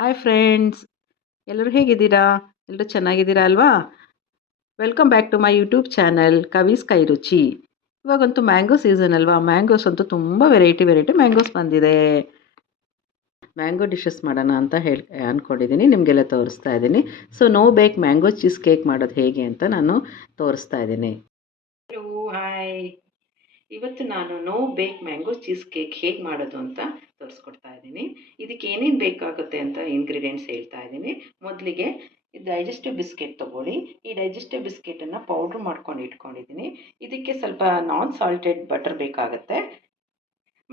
Hi friends, ಎಲ್ಲರೂ ಹೇಗಿದ್ದೀರಾ? ಎಲ್ಲರೂ ಚೆನ್ನಾಗಿದ್ದೀರಾ ಅಲ್ವಾ? Welcome back to my YouTube channel Kavi's ಕೈ ರುಚಿ. ಇವಾಗಂತೂ ಮ್ಯಾಂಗೋ ಸೀಸನ್ ಅಲ್ವಾ? ಮ್ಯಾಂಗೋಸ್ ಅಂತೂ ತುಂಬ ವೆರೈಟಿ ಮ್ಯಾಂಗೋಸ್ ಬಂದಿದೆ. ಮ್ಯಾಂಗೋ ಡಿಶಸ್ ಮಾಡೋಣ ಅಂತ ಅಂದ್ಕೊಂಡಿದ್ದೀನಿ, ನಿಮಗೆಲ್ಲ ತೋರಿಸ್ತಾ ಇದ್ದೀನಿ. So no bake mango cheesecake ಮಾಡೋದು ಹೇಗೆ ಅಂತ ನಾನು ತೋರಿಸ್ತಾ ಇದ್ದೀನಿ. Hello, hi. ಇವತ್ತು ನಾನು no bake mango cheese cake ಹೇಗೆ ಮಾಡೋದು ಅಂತ ತೋರಿಸ್ಕೊಡ್ತಾ ಇದ್ದೀನಿ. ಇದಕ್ಕೆ ಏನೇನು ಬೇಕಾಗುತ್ತೆ ಅಂತ ಇಂಗ್ರೀಡಿಯೆಂಟ್ಸ್ ಹೇಳ್ತಾ ಇದ್ದೀನಿ. ಮೊದಲಿಗೆ ಡೈಜೆಸ್ಟಿವ್ ಬಿಸ್ಕೆಟ್ ತೊಗೊಳ್ಳಿ. ಈ ಡೈಜೆಸ್ಟಿವ್ ಬಿಸ್ಕೆಟನ್ನು ಪೌಡ್ರ್ ಮಾಡ್ಕೊಂಡು ಇಟ್ಕೊಂಡಿದ್ದೀನಿ. ಇದಕ್ಕೆ ಸ್ವಲ್ಪ ನಾನ್ ಸಾಲ್ಟೆಡ್ ಬಟರ್ ಬೇಕಾಗುತ್ತೆ.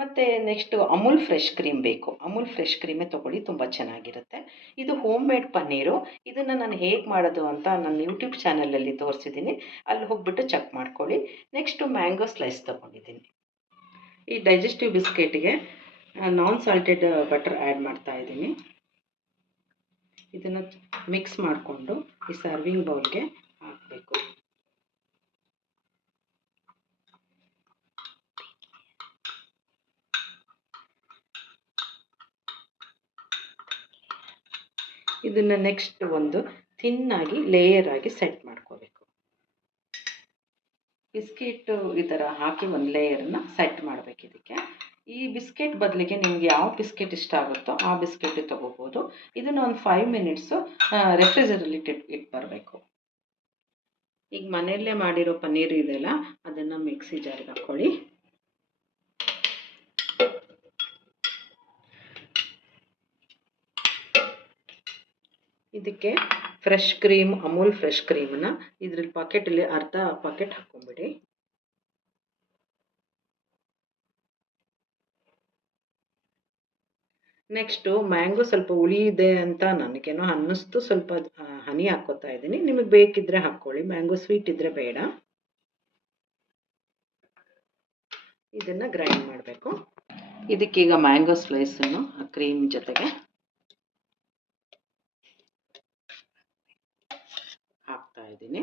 ಮತ್ತು ನೆಕ್ಸ್ಟು ಅಮೂಲ್ ಫ್ರೆಶ್ ಕ್ರೀಮ್ ಬೇಕು. ಅಮೂಲ್ ಫ್ರೆಶ್ ಕ್ರೀಮೇ ತೊಗೊಳ್ಳಿ, ತುಂಬ ಚೆನ್ನಾಗಿರುತ್ತೆ. ಇದು ಹೋಮ್ ಮೇಡ್ ಪನ್ನೀರು. ಇದನ್ನು ನಾನು ಹೇಗೆ ಮಾಡೋದು ಅಂತ ನನ್ನ ಯೂಟ್ಯೂಬ್ ಚಾನಲಲ್ಲಿ ತೋರಿಸಿದ್ದೀನಿ, ಅಲ್ಲಿ ಹೋಗ್ಬಿಟ್ಟು ಚೆಕ್ ಮಾಡ್ಕೊಳ್ಳಿ. ನೆಕ್ಸ್ಟು ಮ್ಯಾಂಗೋ ಸ್ಲೈಸ್ ತೊಗೊಂಡಿದ್ದೀನಿ. ಈ ಡೈಜೆಸ್ಟಿವ್ ಬಿಸ್ಕೆಟ್ಗೆ ನಾನ್ ಸಾಲ್ಟೆಡ್ ಬಟರ್ ಆ್ಯಡ್ ಮಾಡ್ತಾ ಇದ್ದೀನಿ. ಇದನ್ನು ಮಿಕ್ಸ್ ಮಾಡಿಕೊಂಡು ಈ ಸರ್ವಿಂಗ್ ಬೌಲ್ಗೆ ಹಾಕಬೇಕು. ಇದನ್ನು ನೆಕ್ಸ್ಟ್ ಒಂದು ಥಿನ್ನಾಗಿ ಲೇಯರ್ ಆಗಿ ಸೆಟ್ ಮಾಡ್ಕೋಬೇಕು. ಬಿಸ್ಕೆಟು ಈ ಥರ ಹಾಕಿ ಒಂದು ಲೇಯರನ್ನು ಸೆಟ್ ಮಾಡಬೇಕು. ಇದಕ್ಕೆ ಈ ಬಿಸ್ಕೆಟ್ ಬದಲಿಗೆ ನಿಮ್ಗೆ ಯಾವ ಬಿಸ್ಕೆಟ್ ಇಷ್ಟ ಆಗುತ್ತೋ ಆ ಬಿಸ್ಕೆಟ್ ತೊಗೋಬೋದು. ಇದನ್ನು ಒಂದು 5 ಮಿನಿಟ್ಸು ರೆಫ್ರಿಜರಲ್ಲಿ ಇಟ್ಟು ಬರಬೇಕು. ಈಗ ಮನೆಯಲ್ಲೇ ಮಾಡಿರೋ ಪನ್ನೀರ್ ಇದೆಯಲ್ಲ, ಅದನ್ನು ಮಿಕ್ಸಿ ಜಾರಿಗೆ ಹಾಕ್ಕೊಳ್ಳಿ. ಇದಕ್ಕೆ ಫ್ರೆಶ್ ಕ್ರೀಮ್, ಅಮೂಲ್ ಫ್ರೆಶ್ ಕ್ರೀಮನ್ನು ಇದ್ರಲ್ಲಿ ಪಾಕೆಟಲ್ಲಿ ಅರ್ಧ ಪಾಕೆಟ್ ಹಾಕ್ಕೊಂಬಿಡಿ. ನೆಕ್ಸ್ಟು ಮ್ಯಾಂಗೋ ಸ್ವಲ್ಪ ಹುಳಿ ಇದೆ ಅಂತ ನನಗೇನೋ ಅನ್ನಿಸ್ತು, ಸ್ವಲ್ಪ ಹನಿ ಹಾಕ್ಕೋತಾ ಇದ್ದೀನಿ. ನಿಮಗೆ ಬೇಕಿದ್ದರೆ ಹಾಕ್ಕೊಳ್ಳಿ, ಮ್ಯಾಂಗೋ ಸ್ವೀಟ್ ಇದ್ದರೆ ಬೇಡ. ಇದನ್ನು ಗ್ರೈಂಡ್ ಮಾಡಬೇಕು. ಇದಕ್ಕೀಗ ಮ್ಯಾಂಗೋ ಸ್ಲೈಸನ್ನು ಕ್ರೀಮ್ ಜೊತೆಗೆ ಹಾಕ್ತಾ ಇದ್ದೀನಿ.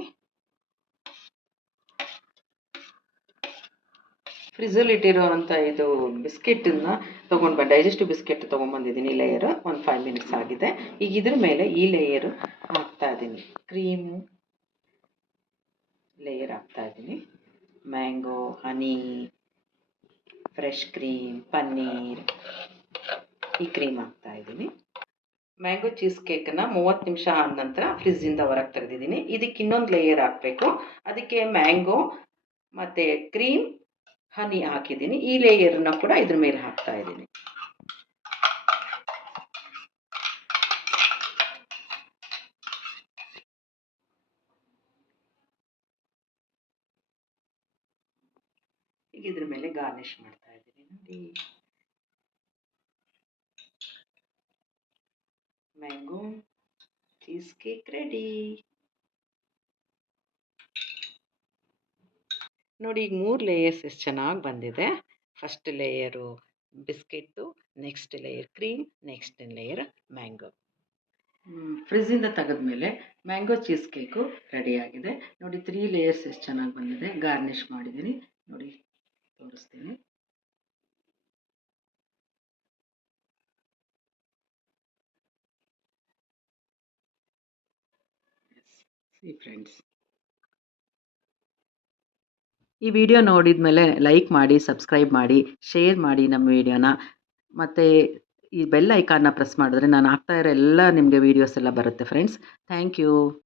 ಫ್ರಿಜ್ಜಲ್ಲಿ ಇಟ್ಟಿರೋವಂಥ ಇದು ಬಿಸ್ಕೆಟನ್ನು ಡೈಜೆಸ್ಟಿವ್ ಬಿಸ್ಕೆಟ್ ತೊಗೊಂಬಂದಿದ್ದೀನಿ. ಲೇಯರ್ ಒಂದು 5 ಮಿನಿಟ್ಸ್ ಆಗಿದೆ. ಈಗ ಇದ್ರ ಮೇಲೆ ಈ ಲೇಯರು ಹಾಕ್ತಾ ಇದ್ದೀನಿ. ಕ್ರೀಮ್ ಲೇಯರ್ ಹಾಕ್ತಾ ಇದ್ದೀನಿ. ಮ್ಯಾಂಗೋ, ಹನಿ, ಫ್ರೆಶ್ ಕ್ರೀಮ್, ಪನ್ನೀರ್, ಈ ಕ್ರೀಮ್ ಹಾಕ್ತಾ ಇದ್ದೀನಿ. ಮ್ಯಾಂಗೋ ಚೀಸ್ ಕೇಕನ್ನು 30 ನಿಮಿಷ ಆದ ನಂತರ ಫ್ರಿಜ್ಜಿಂದ ಹೊರಗೆ ತೆಗೆದಿದ್ದೀನಿ. ಇದಕ್ಕೆ ಇನ್ನೊಂದು ಲೇಯರ್ ಹಾಕಬೇಕು. ಅದಕ್ಕೆ ಮ್ಯಾಂಗೋ ಮತ್ತು ಕ್ರೀಮ್, ಹನಿ ಹಾಕಿದ್ದೀನಿ. ಈ ಲೇಯರನ್ನು ಕೂಡ ಇದ್ರ ಮೇಲೆ ಹಾಕ್ತಾ ಇದ್ದೀನಿ. ಈಗ ಇದ್ರ ಮೇಲೆ ಗಾರ್ನಿಷ್ ಮಾಡ್ತಾ ಇದ್ದೀನಿ. ನೋಡಿ, ಮ್ಯಾಂಗೋ ಚೀಸ್ ಕೇಕ್ ರೆಡಿ. ನೋಡಿ, ಈಗ 3 ಲೇಯರ್ಸ್ ಎಷ್ಟು ಚೆನ್ನಾಗಿ ಬಂದಿದೆ. First layer biscuit, next layer cream, next layer mango. ಫ್ರಿಜ್ಜಿಂದ ತೆಗೆದ್ಮೇಲೆ ಮ್ಯಾಂಗೋ ಚೀಸ್ ಕೇಕು ರೆಡಿಯಾಗಿದೆ. ನೋಡಿ, 3 ಲೇಯರ್ಸ್ ಎಷ್ಟು ಚೆನ್ನಾಗಿ ಬಂದಿದೆ. ಗಾರ್ನಿಷ್ ಮಾಡಿದ್ದೀನಿ, ನೋಡಿ ತೋರಿಸ್ತೀನಿ. ಸಿ ಫ್ರೆಂಡ್ಸ್, ಈ ವಿಡಿಯೋ ನೋಡಿದ ಮೇಲೆ ಲೈಕ್ ಮಾಡಿ, ಸಬ್ಸ್ಕ್ರೈಬ್ ಮಾಡಿ, ಶೇರ್ ಮಾಡಿ ನಮ್ಮ ವಿಡಿಯೋನ. ಮತ್ತು ಈ ಬೆಲ್ ಐಕಾನ್ನ ಪ್ರೆಸ್ ಮಾಡಿದ್ರೆ ನಾನು ಹಾಕ್ತಾ ಇರೋ ಎಲ್ಲ ನಿಮಗೆ ವೀಡಿಯೋಸ್ ಎಲ್ಲ ಬರುತ್ತೆ ಫ್ರೆಂಡ್ಸ್. Thank you.